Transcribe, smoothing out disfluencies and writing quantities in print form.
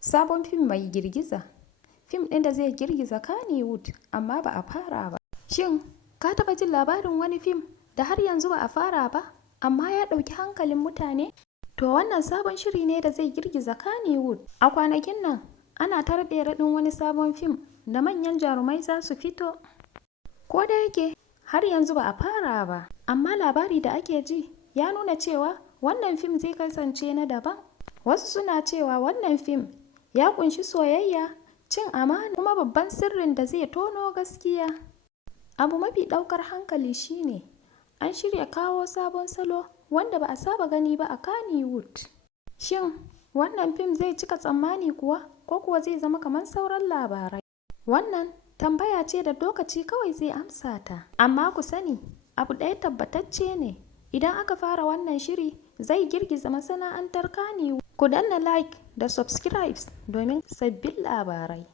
Sabon fim mai girgiza. Fim ɗin da zai girgiza Kannywood amma ba a fara ba. Shin ka taɓa jin labarin wani fim da har yanzu ba a fara ba amma ya ɗauki hankalin mutane? To wannan sabon shiri ne da zai girgiza Kannywood. A kwanakin nan ana ta raɗe-raɗin wani sabon fim da manyan jarumai za su fito. Ko da yake har yanzu ba a fara ba, amma labari da ake ji ya nuna cewa wannan fim zai kasance na daban. Wasu suna cewa wannan fim ya kunshi soyayya, cin amana kuma babban sirrin da zai tono gaskiya. Abu mafi ɗaukar hankali shine an shirya kawo sabon salo wanda ba a saba gani ba a Kannywood. Shin wannan fim zai cika tsammani kuwa ko kuwa zai zama kamar sauran labarai? Wannan tambaya ce da lokaci kawai zai amsa ta. Amma ku sani abu ɗaya tabbatacce ne, idan aka fara wannan shiri zai girgiza masana'antar Kannywood. Ku danna like da subscribe domin sabbin labarai.